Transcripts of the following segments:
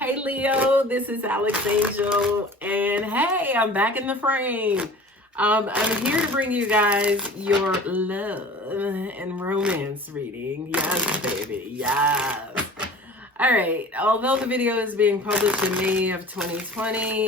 Hey Leo, this is Alex Angel, and hey, I'm back in the frame. I'm here to bring you guys your love and romance reading. Yes, baby, yes. All right, although the video is being published in May of 2020,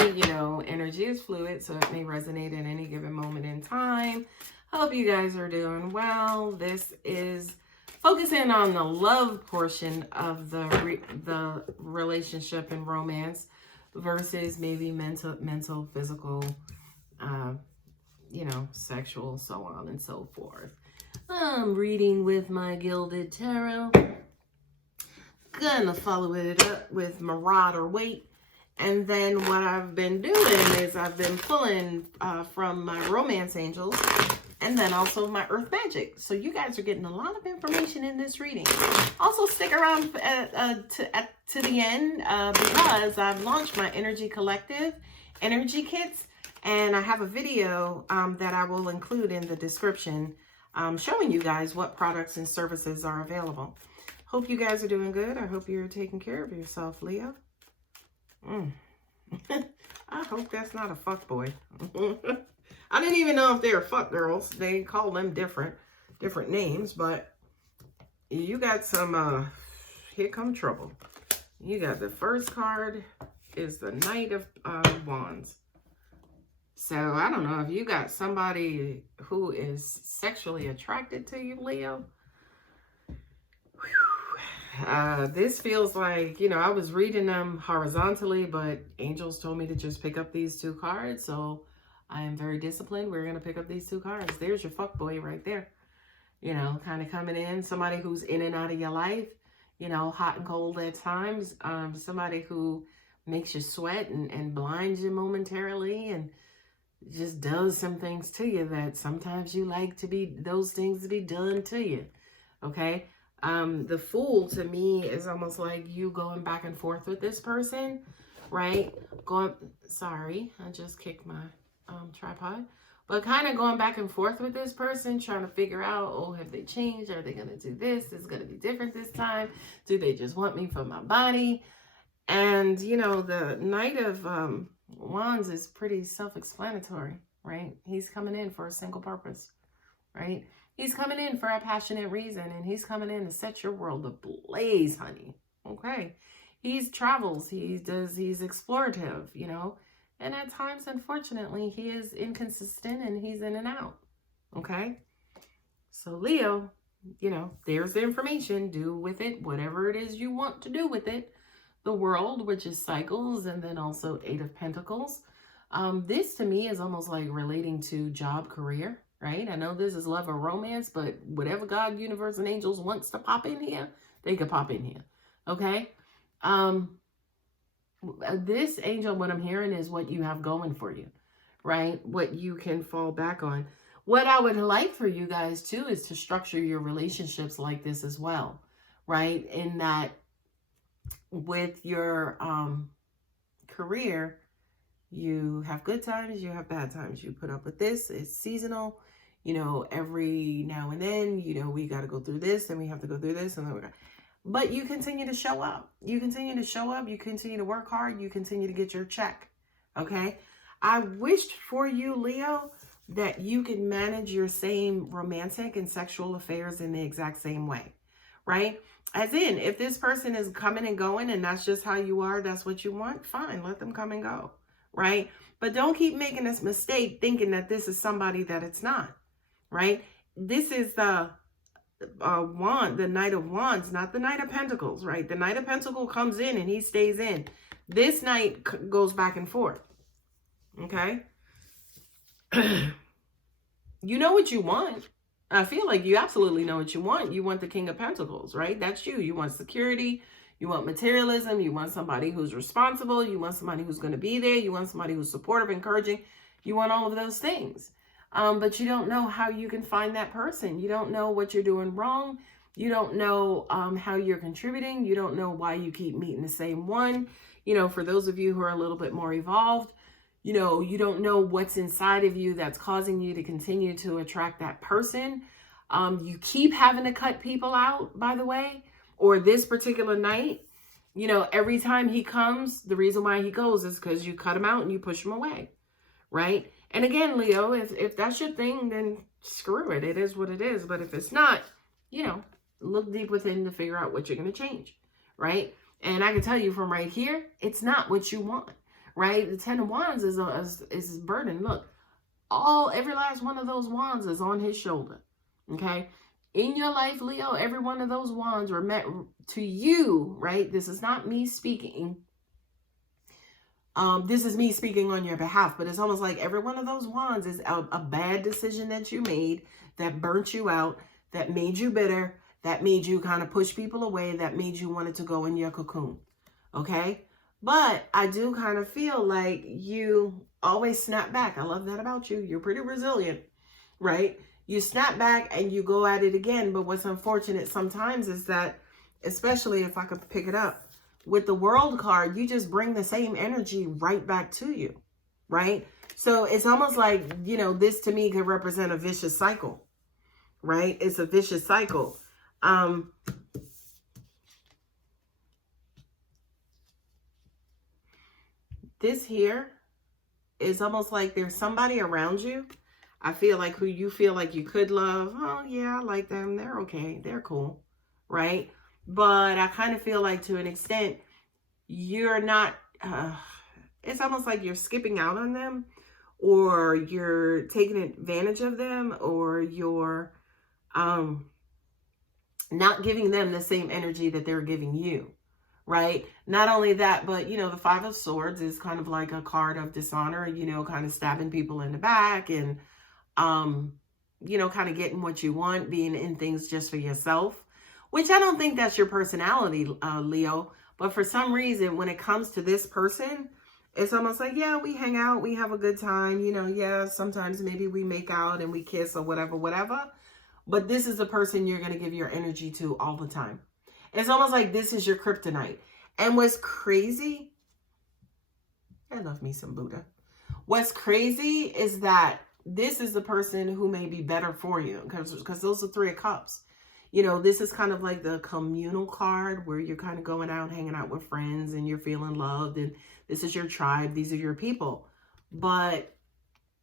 energy is fluid, so it may resonate at any given moment in time. Hope you guys are doing well. This is focusing on the love portion of the relationship and romance versus maybe mental, physical, sexual, so on and so forth. I'm reading with my Gilded Tarot. Gonna follow it up with Marauder Weight. And then what I've been doing is I've been pulling from my romance angels and then also my earth magic. So you guys are getting a lot of information in this reading. Also stick around to the end because I've launched my Energy Collective energy kits, and I have a video that I will include in the description showing you guys what products and services are available. Hope you guys are doing good. I hope you're taking care of yourself, Leo. I hope that's not a fuck boy. I didn't even know if they were fuck girls. They call them different names, but you got some, here come trouble. You got the first card is the Knight of Wands. So I don't know if you got somebody who is sexually attracted to you, Leo. This feels like, I was reading them horizontally, but angels told me to just pick up these two cards. So I am very disciplined. We're going to pick up these two cards. There's your fuckboy right there. Kind of coming in. Somebody who's in and out of your life, hot and cold at times. Somebody who makes you sweat and blinds you momentarily and just does some things to you that sometimes you like those things to be done to you. Okay? The Fool to me is almost like you going back and forth with this person, right? Sorry, I just kicked my tripod. But kind of going back and forth with this person, trying to figure out, oh, have they changed? Are they going to do this? Is it going to be different this time? Do they just want me for my body? And, the Knight of Wands is pretty self-explanatory, right? He's coming in for a single purpose, right? He's coming in for a passionate reason, and he's coming in to set your world ablaze, honey. Okay. He travels, he's explorative, and at times, unfortunately, he is inconsistent and he's in and out. Okay. So Leo, there's the information. Do with it whatever it is you want to do with it. The World, which is cycles, and then also Eight of Pentacles. This to me is almost like relating to job, career, right? I know this is love or romance, but whatever God, universe, and angels wants to pop in here, they could pop in here. Okay. This angel, what I'm hearing is what you have going for you, right? What you can fall back on. What I would like for you guys too is to structure your relationships like this as well, right? In that with your career, you have good times, you have bad times. You put up with this. It's seasonal. Every now and then, we got to go through this and we have to go through this. And then but you continue to show up. You continue to show up. You continue to work hard. You continue to get your check. Okay. I wished for you, Leo, that you could manage your same romantic and sexual affairs in the exact same way. Right? As in, if this person is coming and going and that's just how you are, that's what you want, fine, let them come and go. Right? But don't keep making this mistake thinking that this is somebody that it's not. Right? This is the the Knight of Wands, not the Knight of Pentacles, right? The Knight of Pentacles comes in and he stays in. This Knight goes back and forth. Okay? You know what you want. I feel like you absolutely know what you want. You want the King of Pentacles, right? That's you. You want security. You want materialism. You want somebody who's responsible. You want somebody who's going to be there. You want somebody who's supportive, encouraging. You want all of those things. But you don't know how you can find that person. You don't know what you're doing wrong. You don't know how you're contributing. You don't know why you keep meeting the same one. For those of you who are a little bit more evolved, you don't know what's inside of you that's causing you to continue to attract that person. You keep having to cut people out, by the way, or this particular night. You know, every time he comes, the reason why he goes is because you cut him out and you push him away, right? And again, Leo, if that's your thing, then screw it. It is what it is. But if it's not, you know, look deep within to figure out what you're going to change, right? And I can tell you from right here, it's not what you want, right? The 10 of Wands is a burden. Look, every last one of those wands is on his shoulder, okay? In your life, Leo, every one of those wands were meant to you, right? This is not me speaking. This is me speaking on your behalf, but it's almost like every one of those wands is a bad decision that you made that burnt you out, that made you bitter, that made you kind of push people away, that made you wanted to go in your cocoon, okay? But I do kind of feel like you always snap back. I love that about you. You're pretty resilient, right? You snap back and you go at it again. But what's unfortunate sometimes is that, especially if I could pick it up, with the World card, you just bring the same energy right back to you, right? So it's almost like, you know, this to me could represent a vicious cycle, right? It's a vicious cycle. This here is almost like there's somebody around you. I feel like who you feel like you could love. Oh, yeah, I like them. They're okay. They're cool, right? But I kind of feel like to an extent, you're not, it's almost like you're skipping out on them, or you're taking advantage of them, or you're not giving them the same energy that they're giving you, right? Not only that, but, you know, the Five of Swords is kind of like a card of dishonor, you know, kind of stabbing people in the back and, you know, kind of getting what you want, being in things just for yourself, which I don't think that's your personality, Leo. But for some reason, when it comes to this person, it's almost like, yeah, we hang out, we have a good time, you know, yeah, sometimes maybe we make out and we kiss or whatever, whatever. But this is the person you're going to give your energy to all the time. It's almost like this is your kryptonite. And what's crazy, I love me some Buddha. What's crazy is that this is the person who may be better for you, because those are Three of Cups. You know, this is kind of like the communal card where you're kind of going out, hanging out with friends and you're feeling loved. And this is your tribe. These are your people. But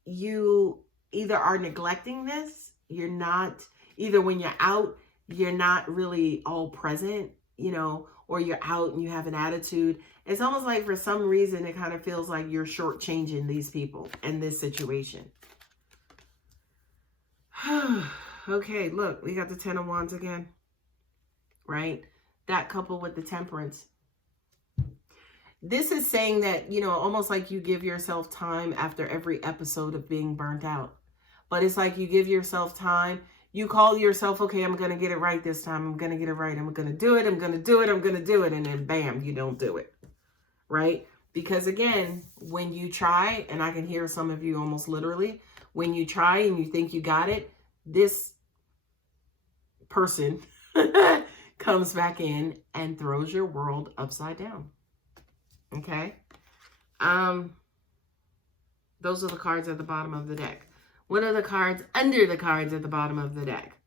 you either are neglecting this. You're not, either when you're out, you're not really all present, you know, or you're out and you have an attitude. It's almost like for some reason, it kind of feels like you're shortchanging these people in this situation. Okay, look, we got the Ten of Wands again, right? That coupled with the Temperance. This is saying that, you know, almost like you give yourself time after every episode of being burnt out. But it's like you give yourself time. You call yourself, okay, I'm going to get it right this time. I'm going to get it right. I'm going to do it. I'm going to do it. I'm going to do it. And then bam, you don't do it, right? Because again, when you try, and I can hear some of you almost literally, when you try and you think you got it, this person comes back in and throws your world upside down. Okay? Those are the cards at the bottom of the deck. What are the cards under the cards at the bottom of the deck?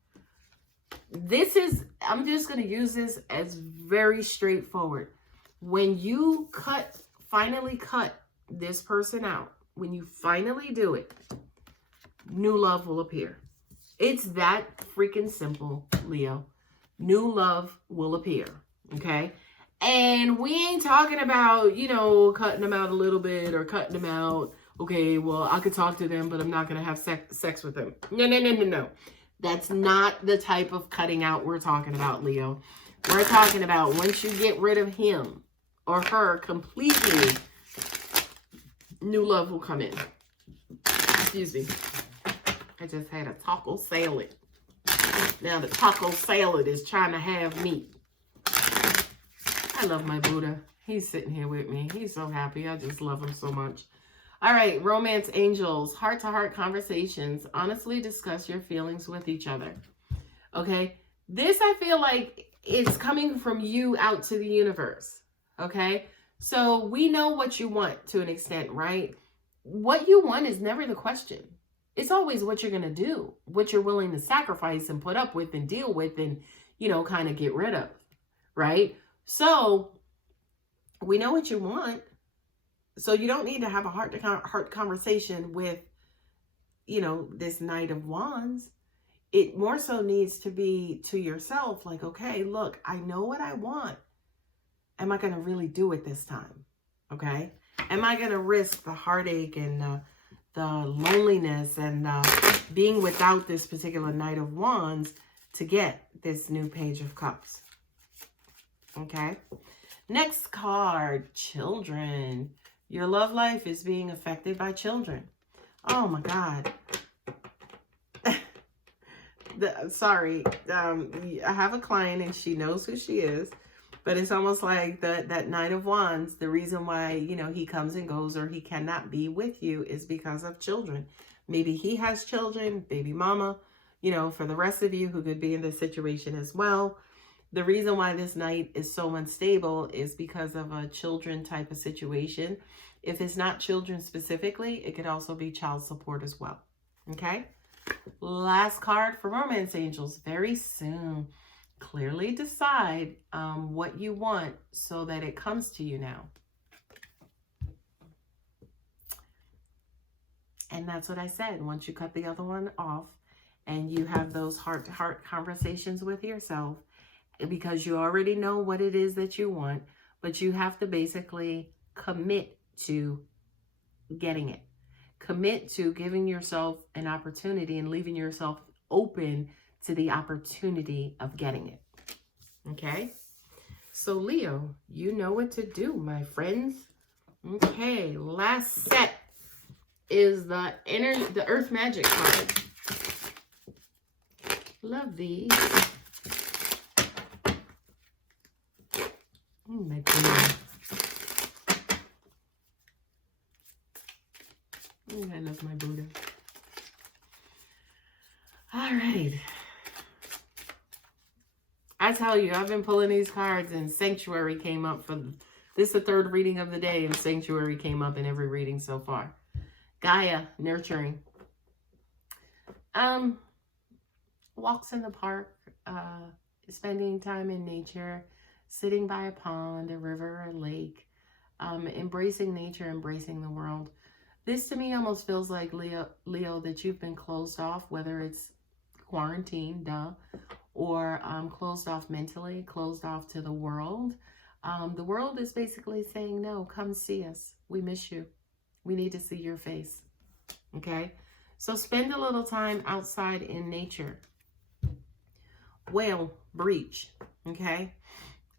This is, I'm just going to use this as very straightforward. When you finally cut this person out, when you finally do it, new love will appear. It's that freaking simple, Leo. New love will appear, okay? And we ain't talking about, you know, cutting them out a little bit or cutting them out. Okay, well, I could talk to them, but I'm not going to have sex with them. No. That's not the type of cutting out we're talking about, Leo. We're talking about once you get rid of him or her completely, new love will come in. Excuse me. I just had a taco salad. Now the taco salad is trying to have meat. I love my Buddha. He's sitting here with me. He's so happy. I just love him so much. All right, romance angels, heart-to-heart conversations. Honestly discuss your feelings with each other. Okay? This, I feel like, is coming from you out to the universe. Okay? So we know what you want to an extent, right? What you want is never the question. It's always what you're going to do, what you're willing to sacrifice and put up with and deal with and, you know, kind of get rid of, right? So we know what you want. So you don't need to have a heart-to-heart conversation with, this Knight of Wands. It more so needs to be to yourself, like, okay, look, I know what I want. Am I going to really do it this time? Okay. Am I going to risk the heartache and the loneliness and being without this particular Knight of Wands to get this new Page of Cups? Okay. Next card, children. Your love life is being affected by children. Oh my God. Sorry. I have a client and she knows who she is. But it's almost like that Knight of Wands, the reason why, he comes and goes or he cannot be with you is because of children. Maybe he has children, baby mama, for the rest of you who could be in this situation as well. The reason why this Knight is so unstable is because of a children type of situation. If it's not children specifically, it could also be child support as well. Okay? Last card for romance angels, very soon. Clearly decide what you want so that it comes to you now. And that's what I said. Once you cut the other one off and you have those heart-to-heart conversations with yourself, because you already know what it is that you want, but you have to basically commit to getting it. Commit to giving yourself an opportunity and leaving yourself open to the opportunity of getting it. Okay? So Leo, you know what to do, my friends. Okay, last set is the Earth Magic card. Love these. Oh my goodness. I love my Buddha. All right. I tell you, I've been pulling these cards and Sanctuary came up for this is the third reading of the day and Sanctuary came up in every reading so far. Gaia, nurturing. Walks in the park, spending time in nature, sitting by a pond, a river, a lake, embracing nature, embracing the world. This to me almost feels like, Leo, that you've been closed off, whether it's quarantine, or closed off mentally, closed off to the world. The world is basically saying, no, come see us. We miss you. We need to see your face. Okay? So spend a little time outside in nature. Whale, breach. Okay?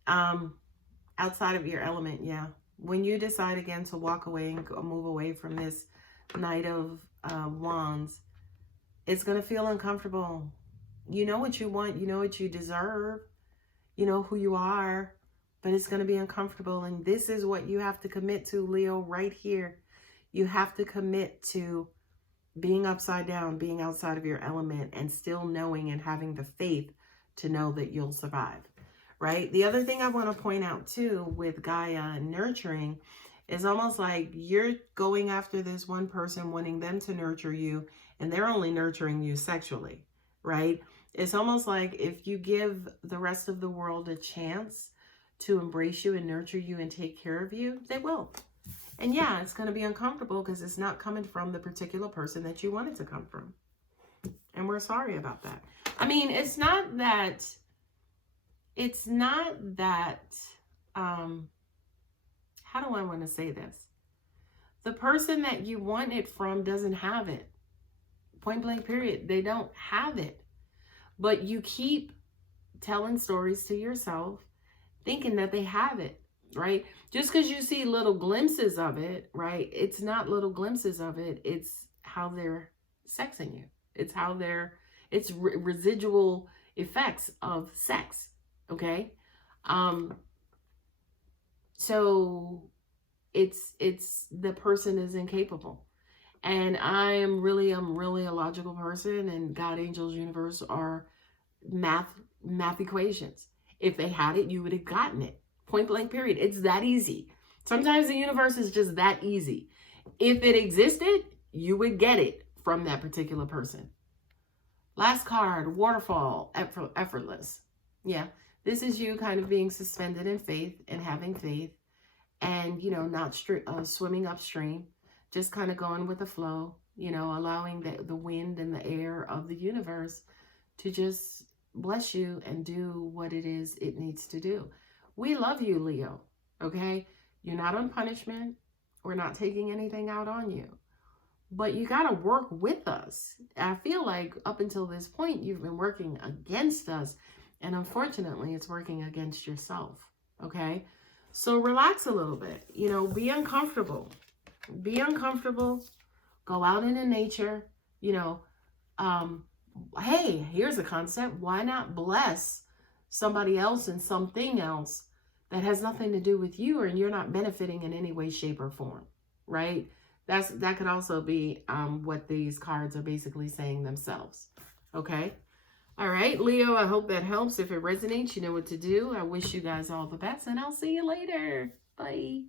Outside of your element, yeah. When you decide again to walk away and move away from this Knight of Wands, it's going to feel uncomfortable. You know what you want. You know what you deserve. You know who you are. But it's going to be uncomfortable. And this is what you have to commit to, Leo, right here. You have to commit to being upside down, being outside of your element, and still knowing and having the faith to know that you'll survive. Right? The other thing I want to point out too with Gaia and nurturing is almost like you're going after this one person, wanting them to nurture you, and they're only nurturing you sexually, right? It's almost like if you give the rest of the world a chance to embrace you and nurture you and take care of you, they will. And yeah, it's going to be uncomfortable because it's not coming from the particular person that you want it to come from. And we're sorry about that. I mean, it's not that, how do I want to say this? The person that you want it from doesn't have it. Point blank period. They don't have it. But you keep telling stories to yourself, thinking that they have it, right? Just because you see little glimpses of it, right? It's not little glimpses of it. It's how they're sexing you. It's how it's residual effects of sex. Okay. So it's the person is incapable. And I'm really a logical person, and God, angels, universe are math equations. If they had it, you would have gotten it. Point blank period. It's that easy. Sometimes the universe is just that easy. If it existed, you would get it from that particular person. Last card, waterfall, effortless. Yeah, this is you kind of being suspended in faith and having faith and, not swimming upstream, just kind of going with the flow, allowing the wind and the air of the universe to just bless you and do what it is it needs to do. We love you, Leo, okay? You're not on punishment. We're not taking anything out on you. But you got to work with us. I feel like up until this point, you've been working against us. And unfortunately, it's working against yourself, okay? So relax a little bit. Be uncomfortable. Be uncomfortable. Go out into nature. Hey, here's a concept. Why not bless somebody else and something else that has nothing to do with you, and you're not benefiting in any way, shape, or form, right? That could also be what these cards are basically saying themselves, okay? All right, Leo, I hope that helps. If it resonates, you know what to do. I wish you guys all the best, and I'll see you later. Bye.